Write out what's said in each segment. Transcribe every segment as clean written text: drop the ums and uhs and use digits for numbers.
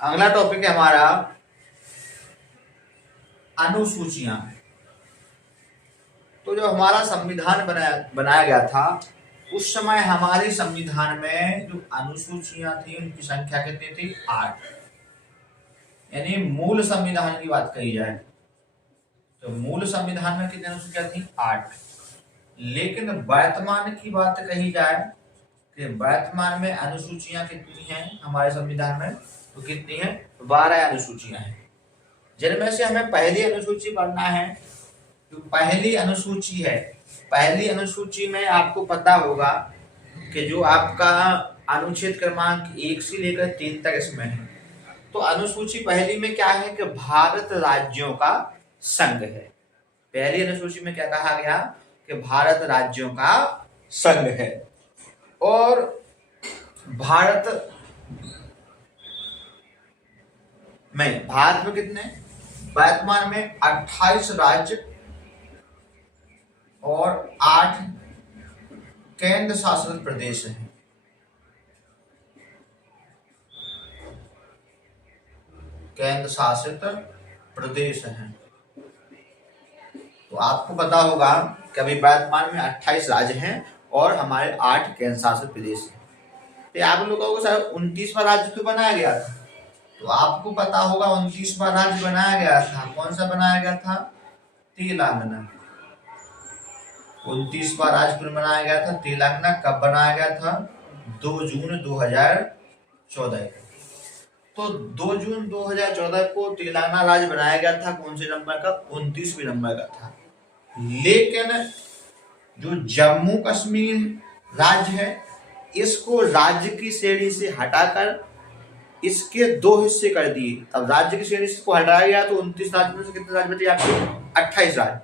अगला टॉपिक है हमारा अनुसूचियां। तो जो हमारा संविधान बनाया गया था, उस समय हमारे संविधान में जो अनुसूचियां थी उनकी संख्या कितनी थी? 8। यानी मूल संविधान की बात कही जाए तो मूल संविधान में कितनी अनुसूचियां थी? 8। लेकिन वर्तमान की बात कही जाए कि वर्तमान में अनुसूचियां कितनी हैं हमारे संविधान में? तो कितनी है? 12 अनुसूचियां हैं, जिनमें से हमें पहली अनुसूची पढ़ना है। जो पहली अनुसूची है, पहली अनुसूची में आपको पता होगा कि जो आपका अनुच्छेद क्रमांक 1 से लेकर 3 तक इसमें है। तो अनुसूची पहली में क्या है कि भारत राज्यों का संघ है। पहली अनुसूची में क्या कहा गया कि भारत राज्यों का संघ है। और भारत में कितने? वर्तमान में 28 राज्य और 8 केंद्र शासित प्रदेश हैं। केंद्र शासित प्रदेश हैं। तो आपको पता होगा कि अभी वर्तमान में 28 राज्य हैं और हमारे 8 केंद्र शासित प्रदेश हैं। तो आप लोगों को सर 29वां राज्य तो बनाया गया था। तो आपको पता होगा 29वां राज्य बनाया गया था। कौन सा बनाया गया था? तेलंगाना। 29वां राज्य बनाया गया था तेलंगाना। कब बनाया गया था? 2 जून 2014। तो 2 जून 2014 को तेलंगाना राज्य बनाया गया था। कौन से नंबर का? 29वें नंबर का था। लेकिन जो जम्मू कश्मीर राज्य है, इसको राज्य की श्रेणी से हटाकर इसके 2 हिस्से कर दिए। अब राज्य की श्रेणी को हटाया गया तो 29 राज्य में से कितने राज्य बचे आपके? 28 राज्य।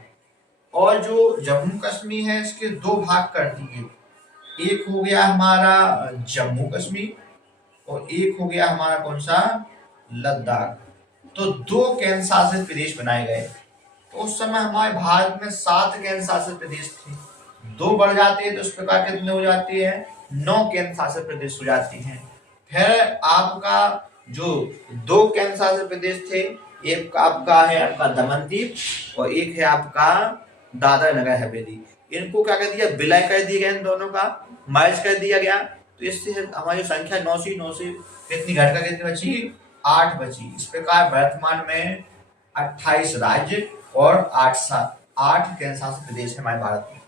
और जो जम्मू कश्मीर है, इसके 2 भाग कर दिए। एक हो गया हमारा जम्मू कश्मीर और एक हो गया हमारा कौन सा? लद्दाख। तो 2 केंद्र शासित प्रदेश बनाए गए। तो उस समय हमारे भारत में 7 केंद्र शासित प्रदेश थे। 2 बढ़ जाते हैं तो इस प्रकार कितने हो जाते हैं? 9 केंद्र शासित प्रदेश हो जाते हैं। फिर आपका जो 2 केंद्र शासित प्रदेश थे, एक आपका है आपका दमनदीप और एक है आपका दादरा नगर हवेली। इनको क्या कर दिया? विलय कर दिया गया, इन दोनों का मर्ज कर दिया गया। तो इससे हमारी संख्या 9 से कितनी घटकर कितनी बची? 8 बची। इस प्रकार वर्तमान में 28 राज्य और 8 केंद्र शासित प्रदेश है हमारे भारत में।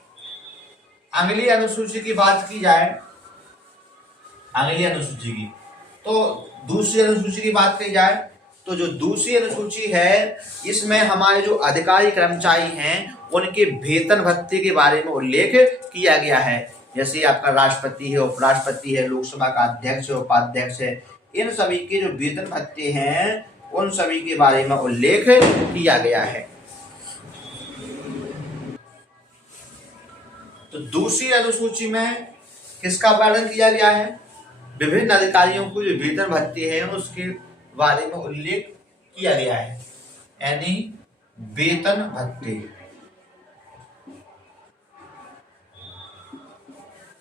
अगली अनुसूची की बात की जाए, अगली अनुसूची की, तो दूसरी अनुसूची की बात की जाए तो जो दूसरी अनुसूची है, इसमें हमारे जो अधिकारी कर्मचारी हैं उनके वेतन भत्ते के बारे में उल्लेख किया गया है। जैसे आपका राष्ट्रपति है, उपराष्ट्रपति है, लोकसभा का अध्यक्ष है, उपाध्यक्ष है, इन सभी के जो वेतन भत्ते हैं उन सभी के बारे में उल्लेख किया गया है। तो दूसरी अनुसूची में किसका वर्णन किया गया है? विभिन्न अधिकारियों को जो वेतन भत्ते हैं उसके बारे में उल्लेख किया गया है, यानी वेतन भत्ते।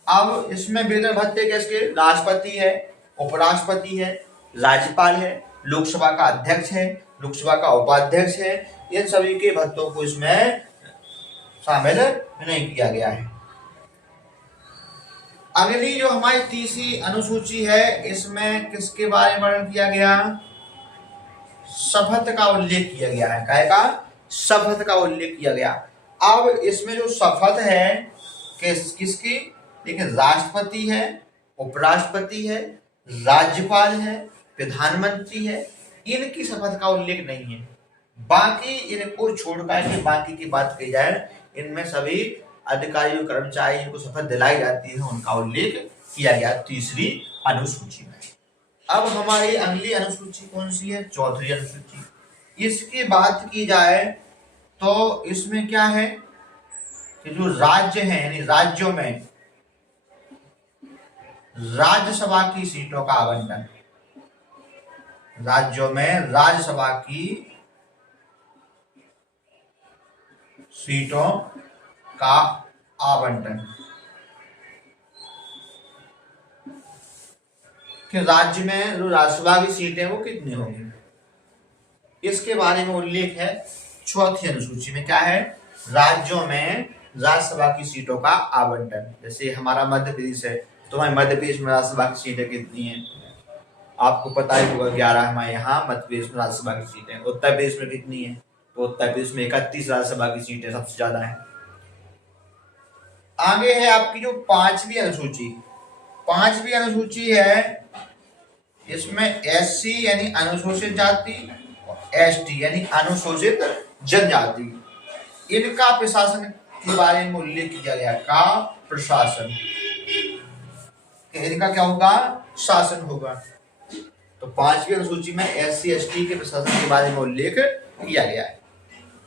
अब इसमें वेतन भत्ते किसके? राष्ट्रपति है, उपराष्ट्रपति है, राज्यपाल है, लोकसभा का अध्यक्ष है, लोकसभा का उपाध्यक्ष है, इन सभी के भत्तों को इसमें शामिल नहीं किया गया है। अगली जो हमारी तीसरी अनुसूची है, इसमें किसके बारे में वर्णन किया गया? शपथ का उल्लेख किया गया है। काय का? शपथ का उल्लेख किया गया। अब इसमें जो शपथ है किसकी? देखिए, राष्ट्रपति है, उपराष्ट्रपति है, राज्यपाल है, प्रधानमंत्री है, इनकी शपथ का उल्लेख नहीं है। बाकी इनको छोड़कर के बाकी की बात की जाए, इनमें सभी अधिकारियों कर्मचारियों को शपथ दिलाई जाती है, उनका उल्लेख किया गया तीसरी अनुसूची में। अब हमारी अगली अनुसूची कौन सी है? चौथी अनुसूची। इसकी बात की जाए तो इसमें क्या है कि जो राज्य हैं, यानी राज्यों में राज्यसभा की सीटों का आवंटन, राज्यों में राज्यसभा की सीटों का आवंटन कि राज्य में जो राज्यसभा की सीटें वो कितनी होंगी, इसके बारे में उल्लेख है चौथी अनुसूची में। क्या है? राज्यों में राज्यसभा की सीटों का आवंटन। जैसे हमारा मध्य प्रदेश है, तो हमारे मध्य प्रदेश में राज्यसभा की सीटें कितनी हैं? आपको पता ही होगा 11 हमारे यहाँ मध्य प्रदेश में राज्यसभा की सीटें। उत्तर प्रदेश में कितनी है? तो उत्तर प्रदेश में 31 राज्यसभा की सीटें सबसे ज्यादा है। आगे है आपकी जो पांचवी अनुसूची। पांचवी अनुसूची है, इसमें एससी यानी अनुसूचित जाति, एसटी यानी अनुसूचित जनजाति, इनका प्रशासन के बारे में उल्लेख किया गया। का प्रशासन, इनका क्या होगा? शासन होगा। तो पांचवी अनुसूची में एससी एसटी के प्रशासन के बारे में उल्लेख किया गया है।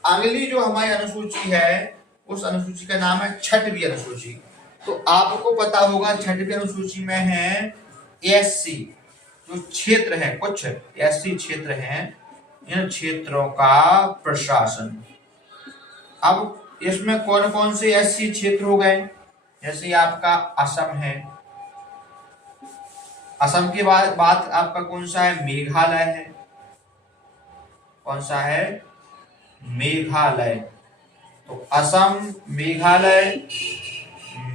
अगली जो हमारी अनुसूची है, उस अनुसूची का नाम है छठवीं अनुसूची। तो आपको पता होगा छठवीं अनुसूची में है एससी जो क्षेत्र है, कुछ एससी क्षेत्र हैं, इन क्षेत्रों का प्रशासन। अब इसमें कौन कौन से एससी क्षेत्र हो गए? जैसे आपका असम है, असम के बाद आपका कौन सा है? मेघालय है। कौन सा है? मेघालय। तो असम, मेघालय,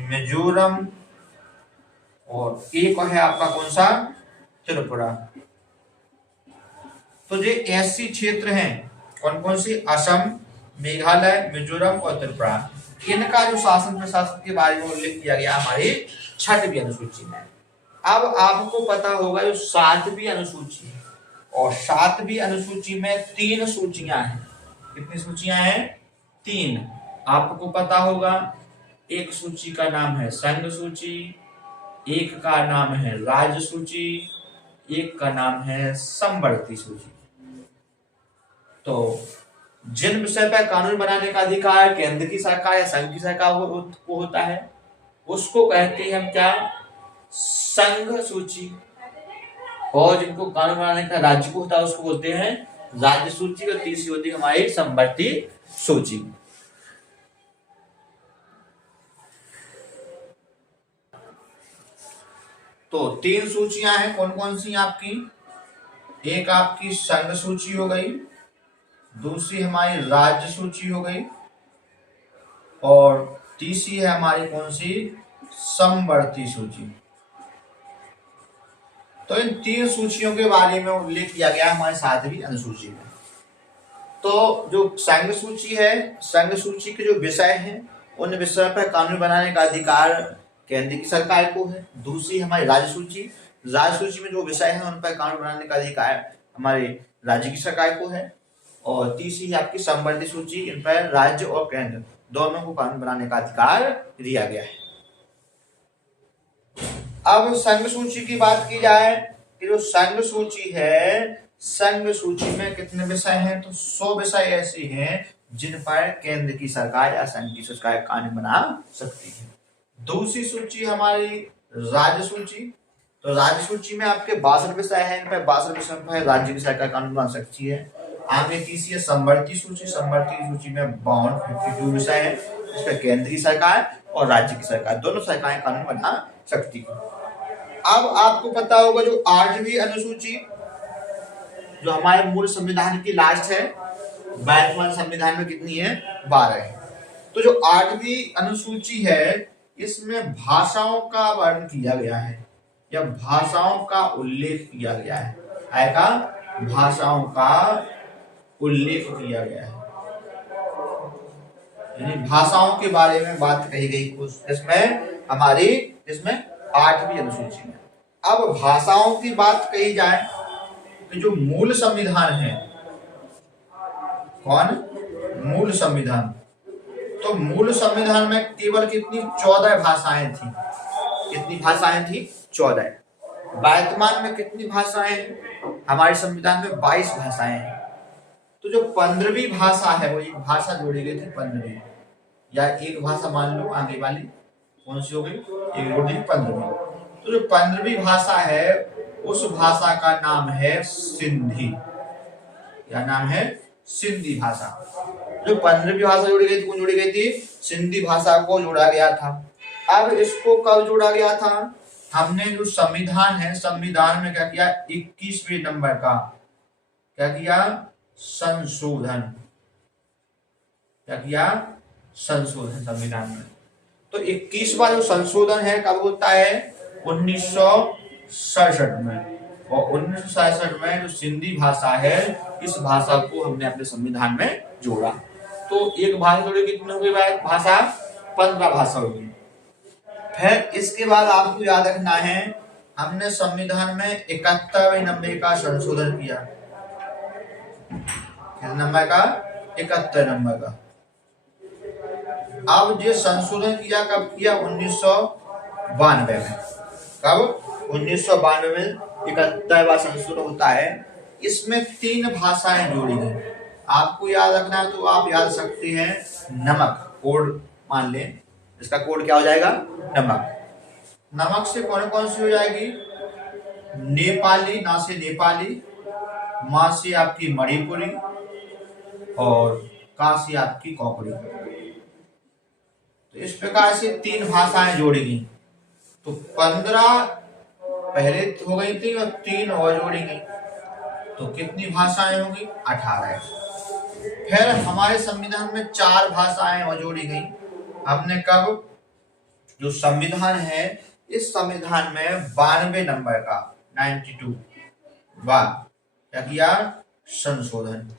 मिजोरम और एक है आपका कौन सा? त्रिपुरा। तो ये एससी क्षेत्र हैं, कौन कौन से? असम, मेघालय, मिजोरम और त्रिपुरा। इनका जो शासन प्रशासन के बारे में उल्लेख किया गया हमारी छठवीं अनुसूची में। अब आपको पता होगा जो सातवीं अनुसूची है, और सातवीं अनुसूची में 3 सूचियां हैं। कितनी सूचियां हैं? 3। आपको पता होगा एक सूची का नाम है संघ सूची, एक का नाम है राज्य सूची, एक का नाम है समवर्ती सूची। तो जिन विषय पर कानून बनाने का अधिकार केंद्र की सरकार या संघ की सरकार को होता है, उसको कहते हैं हम क्या? संघ सूची। और जिनको कानून बनाने का राज्य को होता है उसको बोलते हैं राज्य सूची। और तीसरी होती है हमारी समवर्ती सूची। तो 3 सूचियां हैं, कौन कौन सी आपकी? एक आपकी संघ सूची हो गई, दूसरी हमारी राज्य सूची हो गई, और तीसरी है हमारी कौन सी? समवर्ती सूची। तो इन 3 सूचियों के बारे में उल्लेख किया गया हमारे 7वीं अनुसूची में। तो जो संघ सूची है, संघ सूची के जो विषय हैं, उन विषयों पर कानून बनाने का अधिकार केंद्र की सरकार को है। दूसरी हमारी राज्य सूची, राज्य सूची में जो विषय हैं उन पर कानून बनाने का अधिकार हमारे राज्य की सरकार को है। और तीसरी है आपकी समवर्ती सूची, इन पर राज्य और केंद्र दोनों को कानून बनाने का अधिकार दिया गया है। अब संघ सूची की बात की जाए कि जो संघ सूची है, संघ सूची में कितने विषय हैं? तो 100 विषय ऐसे हैं जिन पर केंद्र की सरकार या संघ की सरकार कानून बना सकती है। दूसरी सूची हमारी राज्य सूची। तो राज्य सूची में आपके 62 विषय हैं, इन पर 62 विषयों पर राज्य की सरकार कानून बना सकती है। आगे तीसरी है समवर्ती सूची। समवर्ती सूची में 52 विषय हैं, इस पर केंद्र की सरकार और राज्य की सरकार दोनों सरकारें कानून बना सकती है। अब आपको पता होगा जो 8वीं अनुसूची, जो हमारे मूल संविधान की लास्ट है, वर्तमान संविधान में कितनी है? 12 है। तो जो 8वीं अनुसूची है, इसमें भाषाओं का वर्णन किया गया है या भाषाओं का उल्लेख किया गया है। आएगा भाषाओं का उल्लेख किया गया है, यानी भाषाओं के बारे में बात कही गई कुछ इसमें हमारी, इसमें 8वीं अनुसूची में। अब भाषाओं की बात कही जाए तो जो मूल संविधान है, कौन? मूल संविधान। तो मूल संविधान में केवल कितनी? 14 भाषाएं थी। कितनी भाषाएं थी? 14। वर्तमान में कितनी भाषाएं हैं? हमारे संविधान में 22 भाषाएं हैं। तो जो 15वीं भाषा है, वो एक भाषा जोड़ी गई थी 15वीं, या एक भाषा मान लो आगे वाली कौन सी हो गई? एक जोड़ी 15वीं। तो जो 15वीं भाषा है, उस भाषा का नाम है सिंधी। क्या नाम है? सिंधी भाषा। जो 15वीं भाषा जोड़ी गई थी, कौन जोड़ी गई थी? सिंधी भाषा को जोड़ा गया था। अब इसको कब जोड़ा गया था? हमने जो संविधान है, संविधान में क्या किया, 21वें नंबर का क्या किया, संशोधन, क्या किया, संशोधन संविधान में। तो 21वां जो संशोधन है कब होता है, 1967 में। और 1967 में जो सिंधी भाषा है, इस भाषा को हमने अपने संविधान में जोड़ा। तो एक भाषा जोड़ी, कितनी हो गई भाषा, 15 भाषा होगी। फिर इसके बाद आपको याद रखना है, हमने संविधान में 71वें नंबर का संशोधन किया। किस नंबर का, 71 नंबर का। अब जो संशोधन किया कब किया, 1992 में। कब, 1992 में 71वां संशोधन होता है। इसमें 3 भाषाएं जोड़ी गई। आपको याद रखना है तो आप याद सकते हैं, नमक कोड मान लें, इसका कोड क्या हो जाएगा, नमक। नमक से कौन कौन सी हो जाएगी, नेपाली, ना से नेपाली, माँ से आपकी मणिपुरी, और का से आपकी कोंकणी। तो इस प्रकार से 3 भाषाएं जोड़ी गई। तो 15 पहले हो गई थी और 3 और जोड़ी गई, तो कितनी भाषाएं होगी, 18। फिर हमारे संविधान में 4 भाषाएं और जोड़ी गई। हमने कब, जो संविधान है, इस संविधान में 92 नंबर का 92 क्या किया, संशोधन।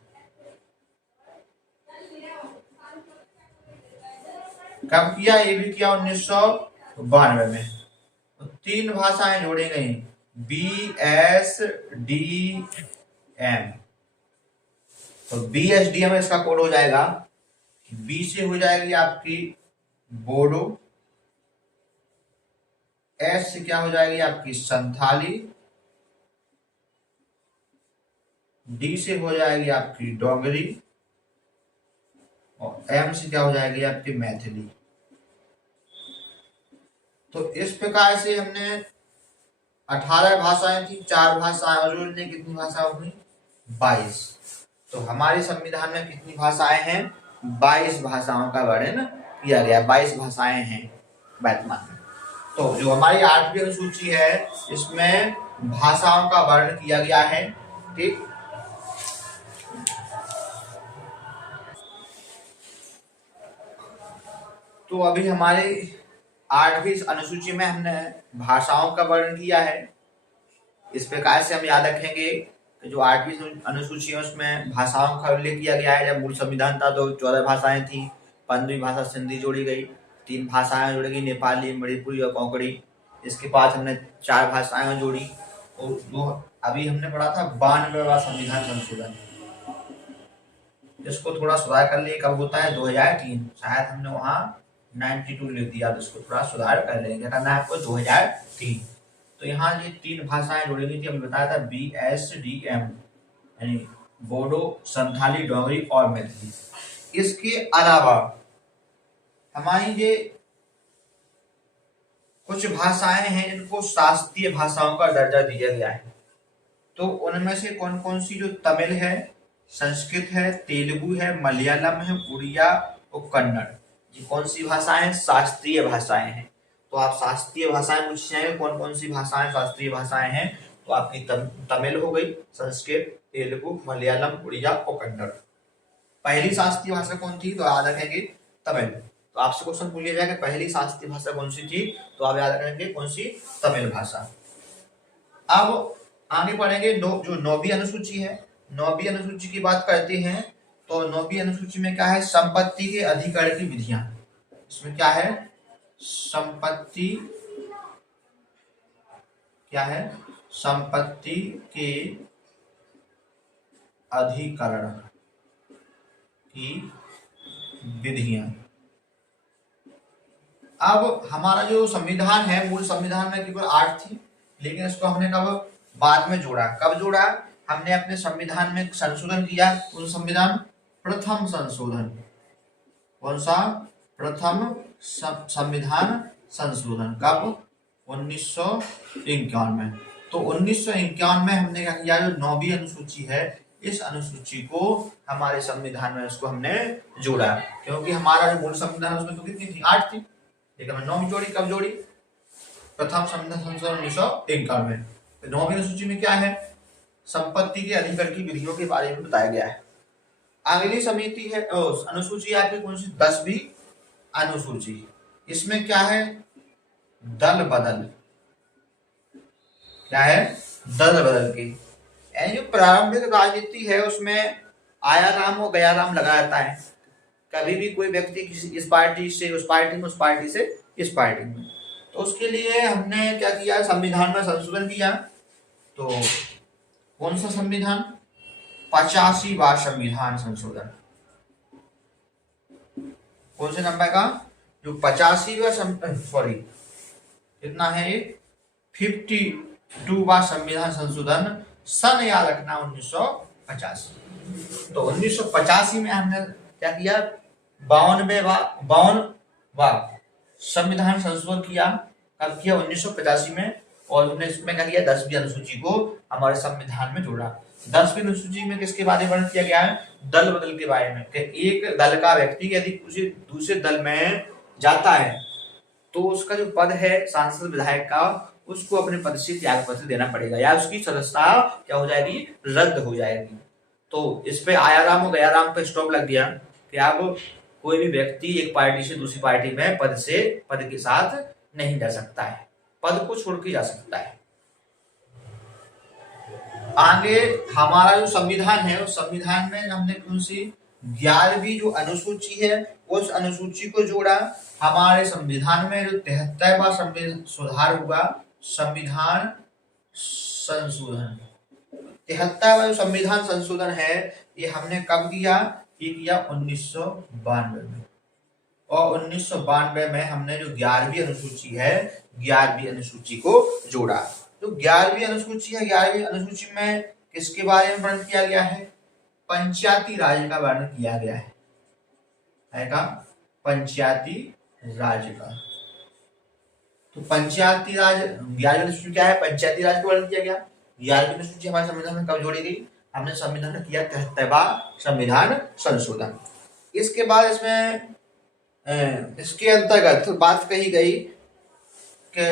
कब किया, ये भी किया 1992 में। तो 3 भाषाएं जोड़ी गई, BSDM। तो BSDM इसका कोड हो जाएगा, बी से हो जाएगी आपकी बोडो, एस से क्या हो जाएगी आपकी संथाली, डी से हो जाएगी आपकी डोगरी, और एम से क्या हो जाएगी आपकी मैथिली। तो इस प्रकार से हमने 18 भाषाएं थी, 4 भाषाएं और जोड़ने, कितनी भाषा होगी, 22। तो हमारे संविधान में कितनी भाषाएं हैं, 22 भाषाओं का वर्णन किया गया, 22 भाषाएं हैं वर्तमान में। तो जो हमारी 8वीं अनुसूची है, इसमें भाषाओं का वर्णन किया गया है। ठीक, तो अभी हमारे 8वीं अनुसूची में हमने भाषाओं का वर्णन किया है। इस प्रकार से हम याद रखेंगे कि जो 8वीं अनुसूची है उसमें भाषाओं का उल्लेख किया गया है। जब मूल संविधान था तो 14 भाषाएं थी, 15वीं भाषा सिंधी जोड़ी गई, 3 भाषाएं जोड़ी गई, नेपाली, मणिपुरी और कोंकणी। इसके बाद हमने 4 भाषाएं जोड़ी। और जो अभी हमने पढ़ा था 92वां संविधान संशोधन, इसको थोड़ा सुधार कर लिए, कब होता है, 2003। शायद हमने वहाँ 92 लिख दिया, तो इसको थोड़ा सुधार कर लेंगे, करना है आपको 2003। तो यहाँ ये 3 भाषाएं जोड़ी गई थी, हमने बताया था BSDM, यानी बोडो, संथाली, डोगरी और मैथिली। इसके अलावा हमारी ये कुछ भाषाएं हैं जिनको शास्त्रीय भाषाओं का दर्जा दिया गया है। तो उनमें से कौन कौन सी, जो तमिल है, संस्कृत है, तेलुगु है, मलयालम है, उड़िया और कन्नड़, ये कौन सी भाषाएं हैं, शास्त्रीय भाषाएं हैं। तो आप शास्त्रीय भाषाएं पूछ जाएंगे, कौन कौन सी भाषाएं शास्त्रीय भाषाएं हैं, तो आपकी तमिल हो गई, संस्कृत, तेलुगु, मलयालम, उड़िया और कन्नड़। पहली शास्त्रीय भाषा कौन थी, तो याद रखेंगे तमिल। तो आपसे क्वेश्चन पूछ लिया जाएगा पहली शास्त्रीय भाषा कौन सी थी, तो आप याद रखेंगे कौन सी, तमिल भाषा। अब आगे पढ़ेंगे जो 9वीं अनुसूची है। 9वीं अनुसूची की बात करते हैं तो 9वीं अनुसूची में क्या है, संपत्ति के अधिकार की विधियां। इसमें क्या है, संपत्ति, क्या है, संपत्ति के अधिकरण की विधियां। अब हमारा जो संविधान है, मूल संविधान में केवल 8 थी, लेकिन इसको हमने कब, बाद में जोड़ा। कब जोड़ा, हमने अपने संविधान में संशोधन किया। कौन संविधान, प्रथम संशोधन, कौन सा, प्रथम संविधान संशोधन, कब, 1951 में। तो 1951 में हमने क्या किया, जो 9वीं अनुसूची है, इस अनुसूची को हमारे संविधान में उसको हमने जोड़ा, क्योंकि हमारा जो मूल संविधान उसमें तो कितनी थी, 8 थी, लेकिन हमने 9वीं जोड़ी। कब जोड़ी, प्रथम संविधान संशोधन 1991। 9वीं अनुसूची में क्या है, संपत्ति के अधिग्रहण की विधियों के बारे में बताया गया है। अगली समिति है अनुसूची आपकी कौन सी, 10वीं अनुसूची। इसमें क्या है, दल बदल, क्या है, दल बदल की, यानी जो प्रारंभिक राजनीति है उसमें आयाराम और गयाराम लगा रहता है। कभी भी कोई व्यक्ति किसी इस पार्टी से उस पार्टी में, उस पार्टी से इस पार्टी में, तो उसके लिए हमने क्या किया, संविधान में संशोधन किया। तो कौन सा संविधान, 85वां संविधान संशोधन। कौन से नंबर का, जो 85वां सॉरी कितना है ये, 52वां संविधान संशोधन सन याद रखना 1985। तो 1985 में हमने क्या किया, 52वां संविधान संशोधन किया। कब किया, 1985 में। और हमने इसमें क्या किया, 10वीं अनुसूची को हमारे संविधान में जोड़ा। 10वीं अनुसूची में किसके बारे में वर्णन किया गया है, दल बदल के बारे में, कि एक दल का व्यक्ति यदि किसी दूसरे दल में जाता है तो उसका जो पद है सांसद विधायक का, उसको अपने पद से त्याग पत्र देना पड़ेगा, या उसकी सदस्यता क्या हो जाएगी, रद्द हो जाएगी। तो इस पे आयाराम और गयाराम पे स्टॉप लग गया कि अब कोई भी व्यक्ति एक पार्टी से दूसरी पार्टी में पद के साथ नहीं जा सकता है, पद को छोड़ के जा सकता है। आगे हमारा जो संविधान है, उस संविधान में हमने कौन सी 11वीं जो अनुसूची है, उस अनुसूची को जोड़ा। हमारे संविधान में जो 73वां संविधान सुधार हुआ, संविधान संशोधन, 73वां जो संविधान संशोधन है, ये हमने कब किया, ये किया 1992 में। और 1992 में हमने जो 11वीं अनुसूची है, 11वीं अनुसूची को जोड़ा। तो 11वीं अनुसूची है, 11वीं अनुसूची में किसके बारे में वर्णन किया गया है, पंचायती राज का वर्णन किया गया है का, पंचायती राज का। तो पंचायती राज 11वीं अनुसूची क्या है, पंचायती राज का वर्णन किया गया। 11वीं अनुसूची हमारे संविधान में कब जोड़ी गई, हमने संविधान में किया 73वां संविधान संशोधन। इसके बाद इसमें इसके अंतर्गत बात कही गई कि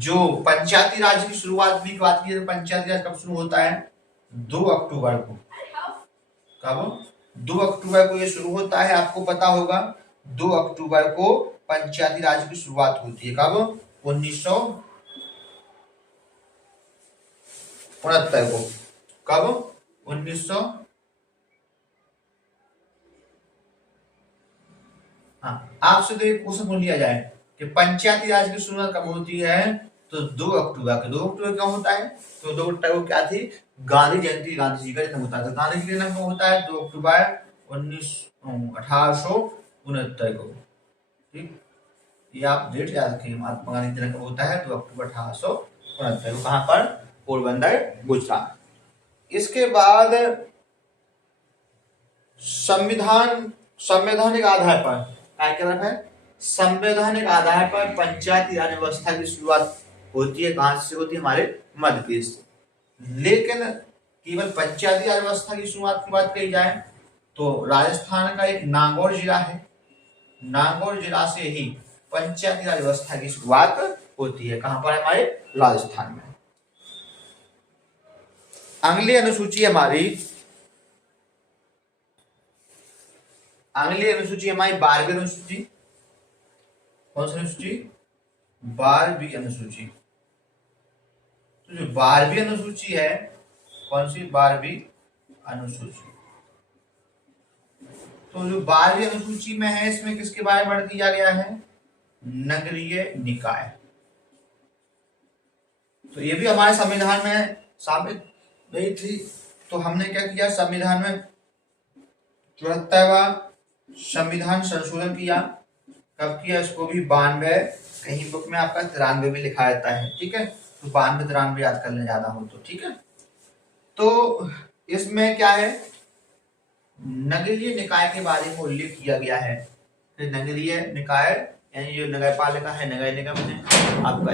जो पंचायती राज की शुरुआत भी बात की, पंचायती राज कब शुरू होता है, 2 अक्टूबर को। कब, 2 अक्टूबर को ये शुरू होता है, आपको पता होगा 2 अक्टूबर को पंचायती राज की शुरुआत होती है। कब, 1969 को। कब, 1900 आपसे तो एक क्वेश्चन पूछ लिया जाए कि पंचायती राज की शुरुआत कब होती है, तो 2 अक्टूबर को। 2 अक्टूबर क्या होता है, तो 2 अक्टूबर को क्या थी, गांधी जयंती, गांधी जी का जन्म होता है। तो गांधी जी का जन्म कब होता है, 2 अक्टूबर 1869 को। ठीक, ये आप डेट याद रखिए, महात्मा गांधी जन्म कब होता है, 2 अक्टूबर 1869 को। कहां पर, पोरबंदर, गुजरात। इसके बाद संवैधानिक आधार पर क्या कह रहा है, संवैधानिक आधार पर पंचायती राज व्यवस्था की शुरुआत होती है। कहां से होती है, हमारे मध्य प्रदेश से। लेकिन केवल पंचायती राज व्यवस्था की शुरुआत की बात कही जाए तो राजस्थान का एक नागौर जिला है, नागौर जिला से ही पंचायती राज व्यवस्था की शुरुआत होती है। कहां पर, हमारे राजस्थान में। अगली अनुसूची हमारी 12वीं अनुसूची। कौन सी अनुसूची, 12वीं अनुसूची। तो जो 12वीं अनुसूची है, कौन सी, 12वीं अनुसूची। तो जो 12वीं अनुसूची में है, इसमें किसके बारे में वर्णन किया गया है, नगरीय निकाय। तो ये भी हमारे संविधान में शामिल नहीं थी, तो हमने क्या किया, संविधान में 74वां संविधान संशोधन किया। कब किया, इसको भी 92, कहीं बुक में आपका 93 भी लिखा रहता है। ठीक है, तो 92 93 याद कर लें ज्यादा हो तो। ठीक है, तो इसमें क्या है, नगरीय निकाय के बारे में उल्लेख किया गया है। तो नगरीय निकाय यानी जो नगर पालिका है, नगर निगम है आपका।